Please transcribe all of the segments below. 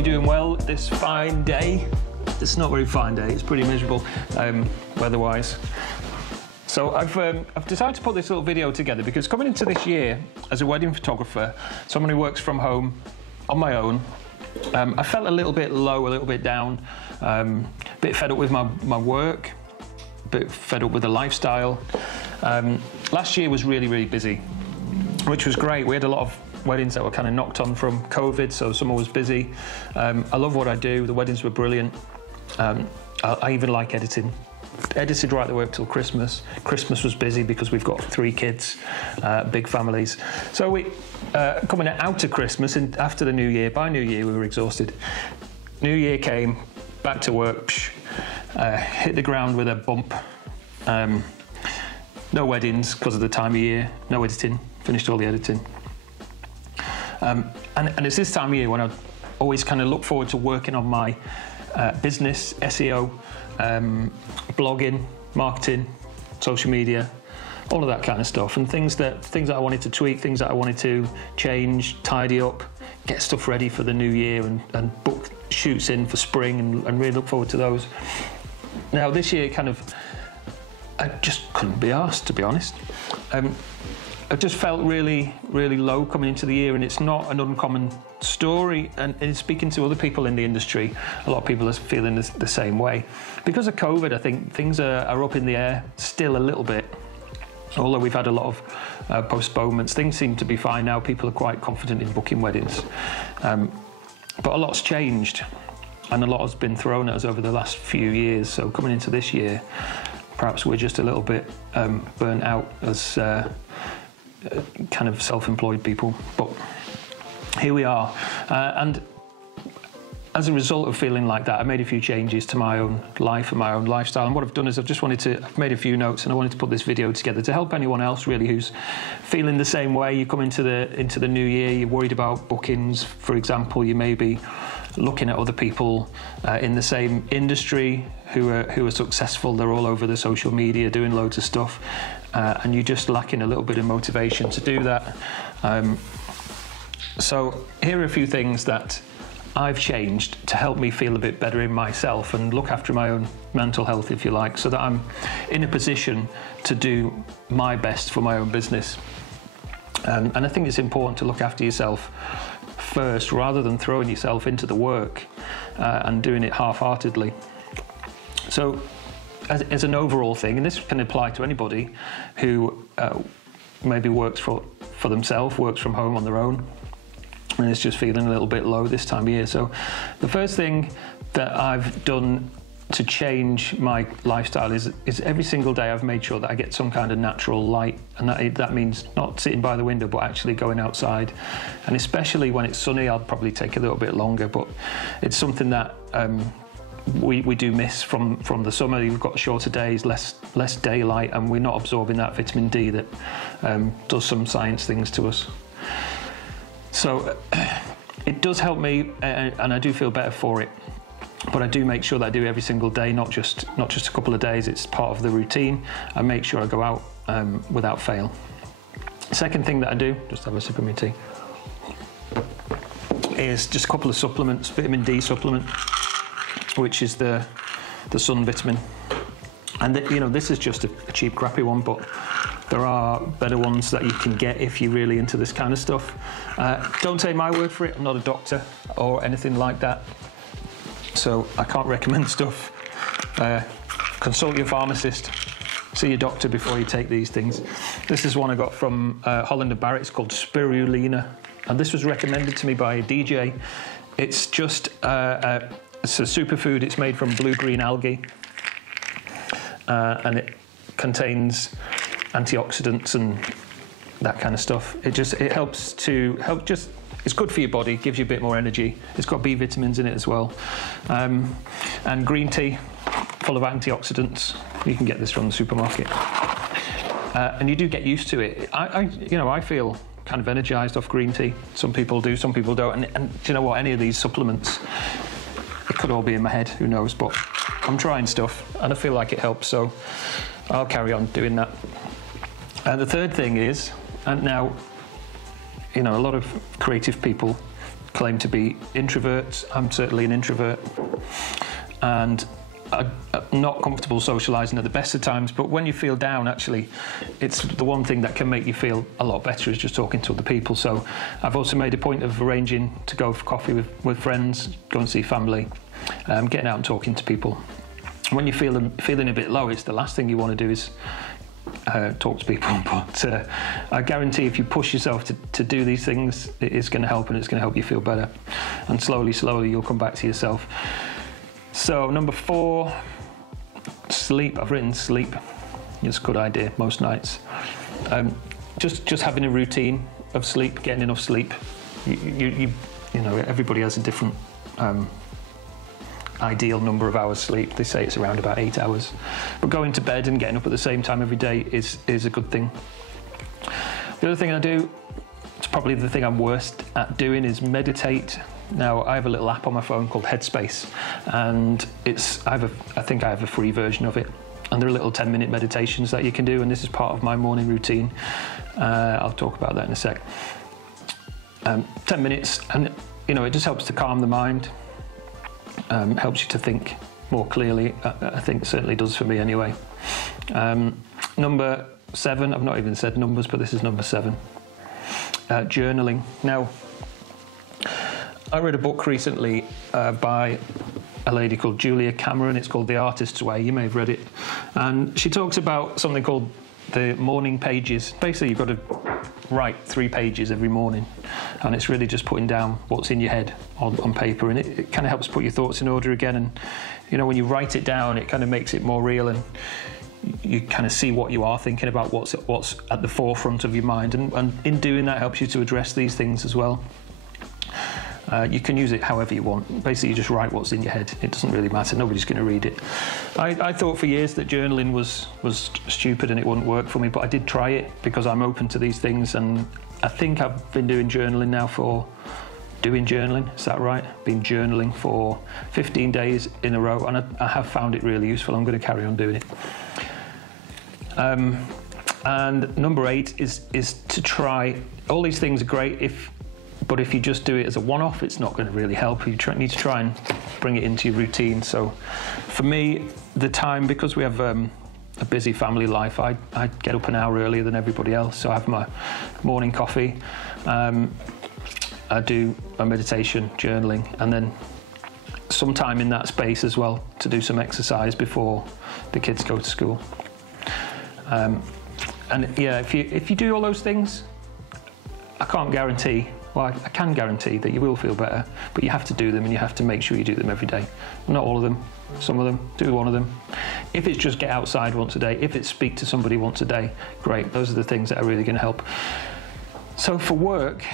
you're doing well this fine day. It's not a very fine day, it's pretty miserable weather-wise. So I've decided to put this little video together because coming into this year as a wedding photographer, someone who works from home on my own, I felt a little bit low, a little bit down, a bit fed up with my work, a bit fed up with the lifestyle. Last year was really, really busy, which was great. We had a lot of weddings that were kind of knocked on from COVID, so summer was busy. I love what I do. The weddings were brilliant. I even like editing. Edited right the way up till Christmas. Christmas was busy because we've got 3 kids, big families. So we coming out of Christmas and after the New Year, by New Year we were exhausted. New Year came, back to work, hit the ground with a bump. No weddings because of the time of year, no editing, finished all the editing. And it's this time of year when I always kind of look forward to working on my business, SEO, blogging, marketing, social media, all of that kind of stuff, and things that I wanted to tweak, things that I wanted to change, tidy up, get stuff ready for the new year, and book shoots in for spring, and really look forward to those. Now this year I just couldn't be asked, to be honest. I just felt really, really low coming into the year, and it's not an uncommon story. And in speaking to other people in the industry, a lot of people are feeling the same way. Because of COVID, I think things are up in the air still a little bit. Although we've had a lot of postponements, things seem to be fine now. People are quite confident in booking weddings. But a lot's changed, and a lot has been thrown at us over the last few years. So coming into this year, perhaps we're just a little bit burnt out as kind of self-employed people, but here we are. And as a result of feeling like that, I made a few changes to my own life and my own lifestyle. And what I've done is I've made a few notes, and I wanted to put this video together to help anyone else really who's feeling the same way. You come into the new year, you're worried about bookings, for example. You may be looking at other people in the same industry who are successful. They're all over the social media doing loads of stuff, and you're just lacking a little bit of motivation to do that. So here are a few things that I've changed to help me feel a bit better in myself and look after my own mental health, if you like, so that I'm in a position to do my best for my own business. And I think it's important to look after yourself first, rather than throwing yourself into the work and doing it half-heartedly. So as an overall thing, and this can apply to anybody who maybe works for themselves, works from home on their own, and is just feeling a little bit low this time of year. So the first thing that I've done to change my lifestyle is every single day I've made sure that I get some kind of natural light, and that means not sitting by the window but actually going outside. And especially when it's sunny, I'll probably take a little bit longer, but it's something that we do miss from the summer. You've got shorter days, less daylight, and we're not absorbing that vitamin D that does some science things to us. So it does help me, and I do feel better for it. But I do make sure that I do every single day, not just a couple of days. It's part of the routine. I make sure I go out without fail. Second thing that I do, just have a sip of my tea, is just a couple of supplements. Vitamin D supplement, which is the sun vitamin. And this is just a cheap, crappy one, but there are better ones that you can get if you're really into this kind of stuff. Don't take my word for it. I'm not a doctor or anything like that, so I can't recommend stuff. Consult your pharmacist. See your doctor before you take these things. This is one I got from Holland & Barrett. It's called Spirulina, and this was recommended to me by a DJ. It's just it's a superfood. It's made from blue-green algae, and it contains antioxidants and that kind of stuff. It helps it's good for your body, gives you a bit more energy. It's got B vitamins in it as well, and green tea full of antioxidants. You can get this from the supermarket, and you do get used to it. I feel kind of energized off green tea. Some people do, some people don't, and do you know what, any of these supplements, it could all be in my head, who knows, but I'm trying stuff and I feel like it helps, so I'll carry on doing that. And the third thing is, and now, a lot of creative people claim to be introverts. I'm certainly an introvert, and I'm not comfortable socialising at the best of times, but when you feel down, actually, it's the one thing that can make you feel a lot better is just talking to other people. So I've also made a point of arranging to go for coffee with friends, go and see family, getting out and talking to people. When you're feeling a bit low, it's the last thing you want to do is talk to people, but I guarantee if you push yourself to do these things, it is going to help, and it's going to help you feel better, and slowly you'll come back to yourself. So number 4, sleep. I've written sleep. It's a good idea most nights. Just having a routine of sleep, getting enough sleep. You know, everybody has a different ideal number of hours sleep. They say it's around about 8 hours, but going to bed and getting up at the same time every day is a good thing. The other thing I do, it's probably the thing I'm worst at doing, is meditate. Now, I have a little app on my phone called Headspace, and I think I have a free version of it, and there are little 10-minute meditations that you can do, and this is part of my morning routine. I'll talk about that in a sec. 10 minutes, and you know, it just helps to calm the mind, helps you to think more clearly. I think it certainly does for me anyway. Number 7, I've not even said numbers, but this is number 7, journaling. Now, I read a book recently by a lady called Julia Cameron. It's called The Artist's Way. You may have read it. And she talks about something called the morning pages. Basically, you've got to write 3 pages every morning. And it's really just putting down what's in your head on paper. And it kind of helps put your thoughts in order again. And, you know, when you write it down, it kind of makes it more real, and you kind of see what you are thinking about, what's at the forefront of your mind. And in doing that, helps you to address these things as well. You can use it however you want. Basically, you just write what's in your head. It doesn't really matter. Nobody's going to read it. I thought for years that journaling was stupid and it wouldn't work for me, but I did try it because I'm open to these things, and I think I've been doing journaling now for... Is that right? Been journaling for 15 days in a row, and I have found it really useful. I'm going to carry on doing it. And number 8 is to try... All these things are great, but if you just do it as a one-off, it's not going to really help. You need to try and bring it into your routine. So for me, the time, because we have a busy family life, I get up an hour earlier than everybody else. So I have my morning coffee, I do my meditation, journaling, and then some time in that space as well to do some exercise before the kids go to school. And yeah, if you do all those things, I can't guarantee... Well, I can guarantee that you will feel better, but you have to do them, and you have to make sure you do them every day. Not all of them, some of them, do one of them. If it's just get outside once a day, if it's speak to somebody once a day, great. Those are the things that are really going to help. So for work,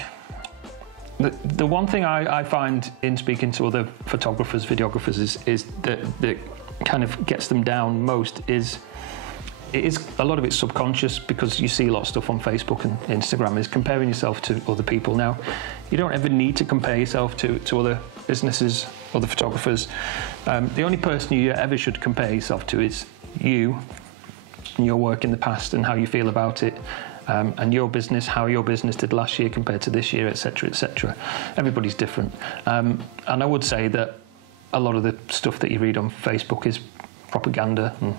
the one thing I find in speaking to other photographers, videographers, is that kind of gets them down most is... a lot of it's subconscious, because you see a lot of stuff on Facebook and Instagram is comparing yourself to other people. Now, you don't ever need to compare yourself to other businesses, other photographers. The only person you ever should compare yourself to is you and your work in the past and how you feel about it, and your business, how your business did last year compared to this year, etc., etc. Everybody's different. And I would say that a lot of the stuff that you read on Facebook is propaganda and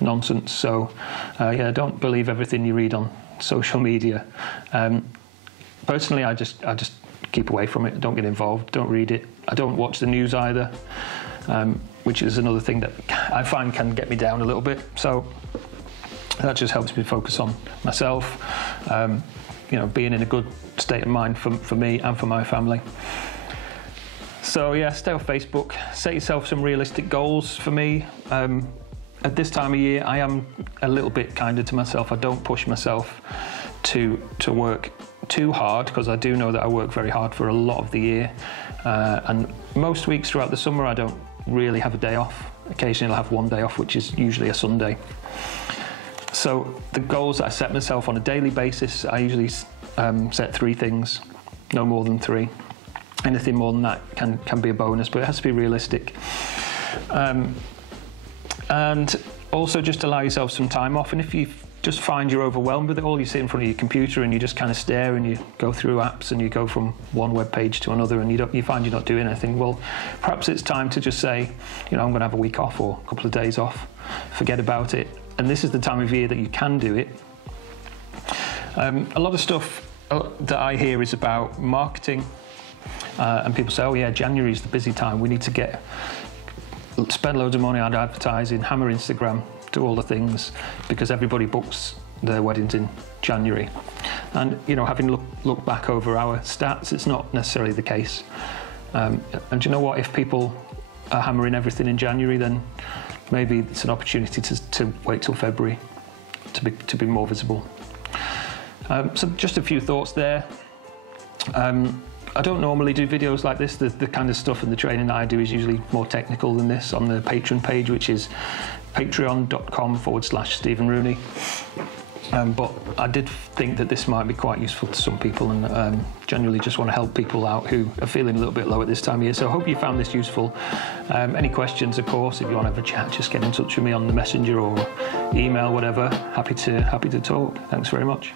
nonsense. So yeah, don't believe everything you read on social media. Personally, I just keep away from it. Don't get involved. Don't read it. I don't watch the news either, which is another thing that I find can get me down a little bit. So that just helps me focus on myself, you know, being in a good state of mind for me and for my family. So yeah, stay off Facebook. Set yourself some realistic goals. For me, at this time of year, I am a little bit kinder to myself. I don't push myself to work too hard, because I do know that I work very hard for a lot of the year. And most weeks throughout the summer, I don't really have a day off. Occasionally I'll have one day off, which is usually a Sunday. So the goals that I set myself on a daily basis, I usually set 3 things, no more than 3. Anything more than that can be a bonus, but it has to be realistic. And also just allow yourself some time off. And if you just find you're overwhelmed with it all. You sit in front of your computer and you just kind of stare and you go through apps and you go from one web page to another and you find you're not doing anything. Well, perhaps it's time to just say, I'm going to have a week off or a couple of days off, forget about it. And this is the time of year that you can do it. A lot of stuff that I hear is about marketing, and people say, oh yeah, January is the busy time. We need to spend loads of money on advertising, hammer Instagram, do all the things, because everybody books their weddings in January. And having looked back over our stats, it's not necessarily the case. And you know what? If people are hammering everything in January, then maybe it's an opportunity to wait till February to be more visible. So just a few thoughts there. I don't normally do videos like this. The kind of stuff and the training that I do is usually more technical than this on the Patreon page, which is patreon.com/Stephen Rooney. But I did think that this might be quite useful to some people, and generally just want to help people out who are feeling a little bit low at this time of year. So I hope you found this useful. Any questions, of course, if you want to have a chat, just get in touch with me on the messenger or email, whatever. Happy to talk. Thanks very much.